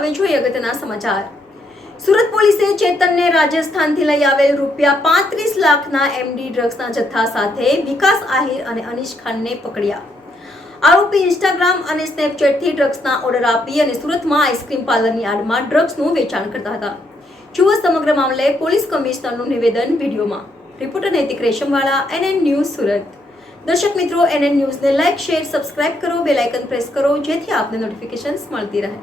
હવે જોઈએ અગત્યના સમાચાર। સુરત પોલીસે ચેતનને રાજસ્થાનથી લઈ આવેલ ₹35 લાખના એમડી ડ્રગ્સના જથ્થા સાથે વિકાસ આહિર અને અનીશ ખાનને પકડ્યા। આરોપી ઇન્સ્ટાગ્રામ અને સ્નેપચેટથી ડ્રગ્સના ઓર્ડર આપી અને સુરતમાં આઈસ્ક્રીમ પાર્લરની આડમાં ડ્રગ્સનું વેચાણ કરતા હતા। જુઓ સમગ્ર મામલે પોલીસ કમિશનરનું નિવેદન વિડીયોમાં। રિપોર્ટર નૈતિક રેશમવાળા, NN ન્યૂઝ સુરત। દર્શક મિત્રો, NN ન્યૂઝને લાઇક, શેર, સબસ્ક્રાઇબ કરો, બેલ આઇકન પ્રેસ કરો જેથી આપને નોટિફિકેશન્સ મળતી રહે।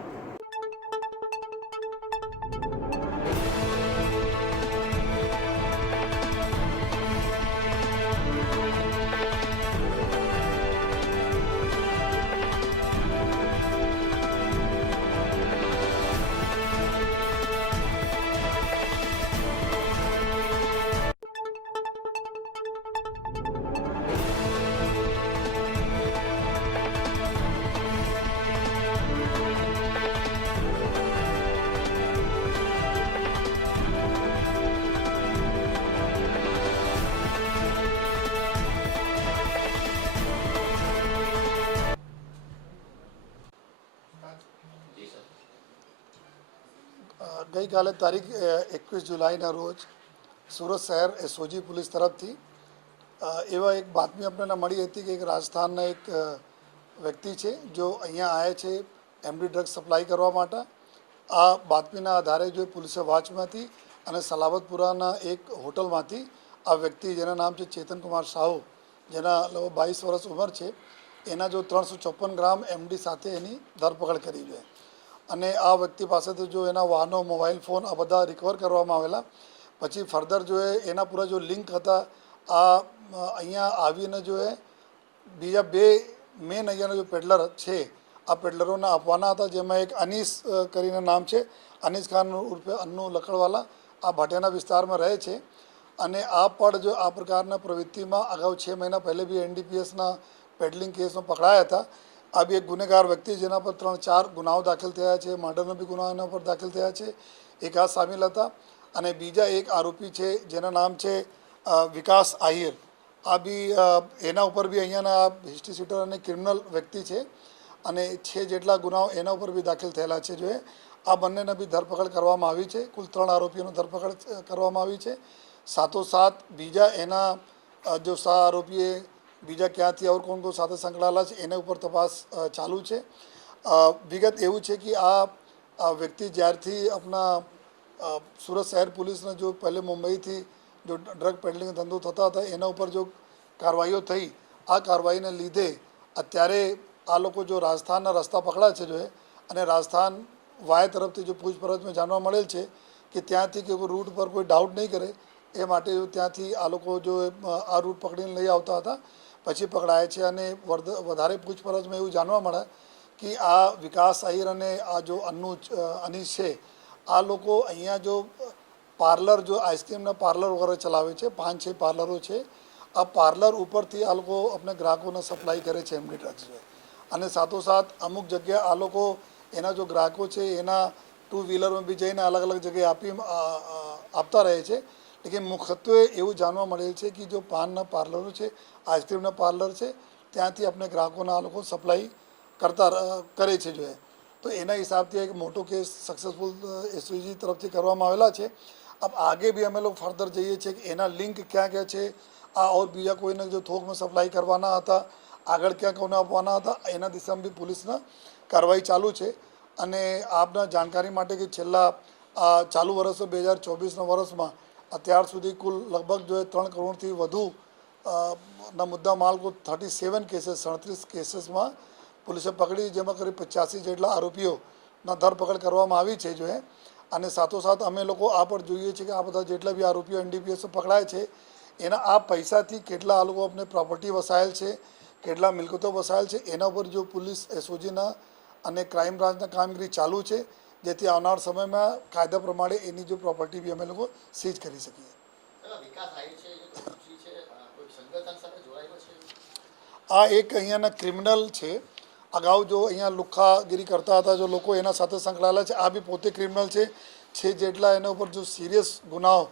ગઈકાલે તારીખ 21 જુલાઈના રોજ સુરત શહેર એસઓજી પોલીસ તરફથી એવા એક બાતમી આપણને મળી હતી કે એક રાજસ્થાનના એક વ્યક્તિ છે જો અહીંયા આવ્યા છે એમડી ડ્રગ્સ સપ્લાય કરવા માટે। આ બાતમીના આધારે જો પોલીસે વાંચમાંથી અને સલાબતપુરાના એક હોટલમાંથી આ વ્યક્તિ જેના નામ છે ચેતન કુમાર સાહુ, જેના લગભગ 22 વર્ષ ઉંમર છે, એના જો 354 ગ્રામ એમડી સાથે એની ધરપકડ કરી છે અને આ વ્યક્તિ પાસેથી જો એના વાહનો, મોબાઈલ ફોન આ બધા રિકવર કરવામાં આવેલા। પછી ફર્ધર જો એના પૂરા જો લિંક હતા આ અહીંયા આવીને જો બીજા બે મેન અહીંયાના જો પેડલર છે આ પેડલરોને આપવાના હતા, જેમાં એક અનીસ કરીને નામ છે, અનીસ ખાન ઉર્ફે અન્નુ લકડવાલા, આ ભાટિયાના વિસ્તારમાં રહે છે અને આ પણ જો આ પ્રકારના પ્રવૃત્તિમાં અગાઉ 6 મહિના પહેલે બી NDPSના પેડલિંગ કેસમાં પકડાયા હતા। આ બી એક ગુનેગાર વ્યક્તિ જેના પર 3-4 ગુનાઓ દાખલ થયા છે, મર્ડરના બી ગુનાઓ એના પર દાખલ થયા છે, એક આ સામેલ હતા। અને બીજા એક આરોપી છે જેના નામ છે વિકાસ આહિર, આ બી એના ઉપર બી અહીંયાના હિસ્ટ્રી સીટર અને ક્રિમિનલ વ્યક્તિ છે અને 6 જેટલા ગુનાઓ એના ઉપર બી દાખલ થયેલા છે। જો આ બંનેને બી ધરપકડ કરવામાં આવી છે। કુલ 3 આરોપીઓની ધરપકડ કરવામાં આવી છે। સાથોસાથ બીજા એના જો 7 આરોપીએ બીજા ક્યાંથી और કોણ સાથે સંકળાયેલા છે એના ઉપર તપાસ ચાલુ છે। વિગત એવું છે કે આ વ્યક્તિ જ્યારથી આપણા સુરત શહેર પોલીસને જો પહેલે મુંબઈથી જો ડ્રગ પેડલિંગ ધંધો થતા હતા એના ઉપર જો કાર્યવાહીઓ થઈ, આ કાર્યવાહીને લીધે અત્યારે આ લોકો જો રાજસ્થાનના રસ્તા પકડા છે જો અને રાજસ્થાન વાય તરફથી જો પૂછપરછમાં જાણવા મળેલ છે કે ત્યાંથી કે કોઈ રૂટ પર કોઈ ડાઉટ નહીં કરે એ માટે ત્યાંથી આ લોકો જો આ રૂટ પકડીને લઈ આવતા હતા, પછી પકડાય છે અને વધારે પૂછપરછમાં એવું જાણવા મળે કે આ વિકાસ આહિર અને આ જો અનીશ છે આ લોકો અહીંયા જો પાર્લર જો આઈસ્ક્રીમના પાર્લર વગેરે ચલાવે છે, 5-6 પાર્લરો છે। આ પાર્લર ઉપરથી આ લોકો આપણે ગ્રાહકોને સપ્લાય કરે છે એમડી ડ્રગ્સ અને સાથોસાથ અમુક જગ્યાએ આ લોકો એના જો ગ્રાહકો છે એના 2 વ્હીલરમાં બી જઈને અલગ અલગ જગ્યાએ આપતા રહે છે। લેકિન મુખ્યત્વે એવું જાણવા મળેલ છે કે જો પાનના પાર્લરો છે, આઈસ્ક્રીમના પાર્લર છે, ત્યાંથી આપણે ગ્રાહકોને આ લોકો સપ્લાય કરે છે જો તો એના હિસાબથી એક મોટો કેસ સક્સેસફુલ એસઓજી તરફથી કરવામાં આવેલા છે। अब आगे भी અમે લોકો ફર્ધર જઈએ છીએ કે એના લિંક ક્યાં ક્યાં છે, આ ઓર બીજા કોઈને જો થોકમાં સપ્લાય કરવાના હતા, આગળ ક્યાં કોને આપવાના હતા, એના દિશામાં બી પોલીસના કાર્યવાહી ચાલુ છે। અને આપના જાણકારી માટે કે છેલ્લા ચાલુ વર્ષ 2024ના વર્ષમાં અત્યાર સુધી કુલ લગભગ જો 3 કરોડથી વધુ ના મુદ્દા માલ કુલ 37 કેસીસમાં પોલીસે પકડી, જેમાં કરીબ 85 જેટલા આરોપીઓના ધરપકડ કરવામાં આવી છે જો અને સાથોસાથ અમે લોકો આ પણ જોઈએ છીએ કે આ બધા જેટલા બી આરોપીઓ NDPS પકડાય છે એના આ પૈસાથી કેટલા આ લોકો આપણે પ્રોપર્ટી વસાયેલ છે, કેટલા મિલકતો વસાયેલ છે, એના ઉપર જો પોલીસ એસઓજીના અને ક્રાઇમ બ્રાન્ચના કામગીરી ચાલુ છે, જેથી આવનાર સમયમાં કાયદા પ્રમાણે એની જો પ્રોપર્ટી બી અમે લોકો સીઝ કરી શકીએ। આ એક અહીંયાના ક્રિમિનલ છે, અગાઉ જો અહીંયા લુખ્ખાગીરી કરતા હતા જો લોકો એના સાથે સંકળાયેલા છે, આ બી પોતે ક્રિમિનલ છે। 6 જેટલા એના ઉપર જો સિરિયસ ગુનાઓ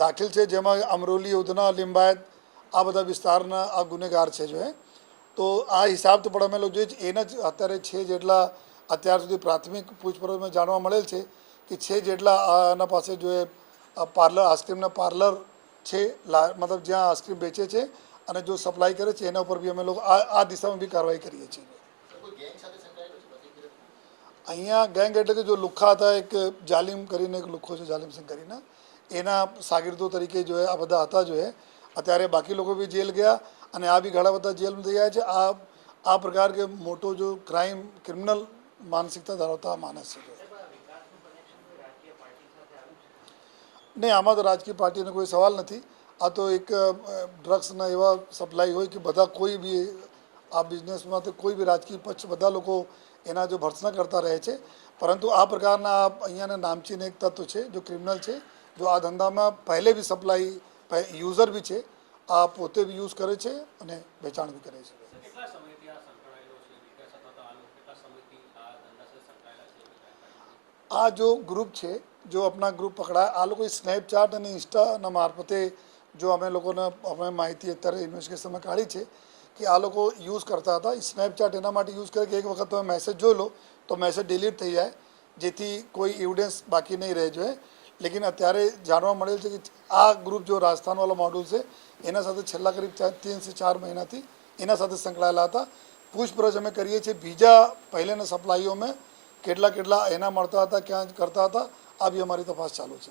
દાખલ છે, જેમાં અમરોલી, ઉધના, લિંબાયત આ બધા વિસ્તારના આ ગુનેગાર છે જો તો આ હિસાબથી પણ અમે લોકો જોઈએ એના જ અત્યારે 6 જેટલા અત્યાર સુધી પ્રાથમિક પૂછપરછમાં જાણવા મળેલ છે કે 6 જેટલા આના પાસે જો એ પાર્લર આઈસ્ક્રીમના પાર્લર છે મતલબ જ્યાં આઈસ્ક્રીમ વેચે છે અને જો સપ્લાય કરે છે એના ઉપર બી અમે લોકો આ દિશામાં બી કાર્યવાહી કરીએ છીએ. અહીંયા ગેંગ એટલે કે જો લુખ્ખા હતા, એક જાલિમ કરીને એક લુખ્ખો છે જાલિમસિંહ કરીને, એના શાગીર્દો તરીકે જો આ બધા હતા જો અત્યારે બાકી લોકો બી જેલ ગયા અને આ બી ઘણા બધા જેલમાં થઈ ગયા છે. આ પ્રકાર કે મોટો જો ક્રાઇમ ક્રિમિનલ માનસિકતા ધરાવતા માણસ છે. નહીં, આમાં તો રાજકીય પાર્ટીનો કોઈ સવાલ નથી. આ તો એક ડ્રગ્સના એવા સપ્લાય હોય કે બધા કોઈ બી આ બિઝનેસમાં તો કોઈ બી રાજકીય પક્ષ બધા લોકો એના જો ભર્સના કરતા રહે છે. પરંતુ આ પ્રકારના અહીંયાના નામચીન એક તત્વ છે જો ક્રિમિનલ છે, જો આ ધંધામાં પહેલે બી સપ્લાય યુઝર બી છે, આ પોતે બી યુઝ કરે છે અને વેચાણ બી કરે છે. આ જો ગ્રુપ છે, જો આપણા ગ્રુપ પકડાય, આ લોકો સ્નેપચેટ અને ઇન્સ્ટાના મારફતે જો અમે લોકોને અમે માહિતી અત્યારે ઇન્વેસ્ટિગેશનમાં કાઢી છે કે આ લોકો યુઝ કરતા હતા. સ્નેપચેટ એના માટે યુઝ કરે કે એક વખત તમે મેસેજ જોઈ લો તો મેસેજ ડિલીટ થઈ જાય, જેથી કોઈ એવિડન્સ બાકી નહીં રહે જોઈએ. લેકિન અત્યારે જાણવા મળેલ છે કે આ ગ્રુપ જો રાજસ્થાનવાળો મોડ્યુલ છે એના સાથે છેલ્લા કરીબ 3 से 4 મહિનાથી એના સાથે સંકળાયેલા હતા. પૂછપરછ અમે કરીએ છીએ બીજા પહેલેના સપ્લાઈઓમાં કેટલા એના મળતા હતા, ક્યાં કરતા હતા, આ બી અમારી તપાસ ચાલુ છે.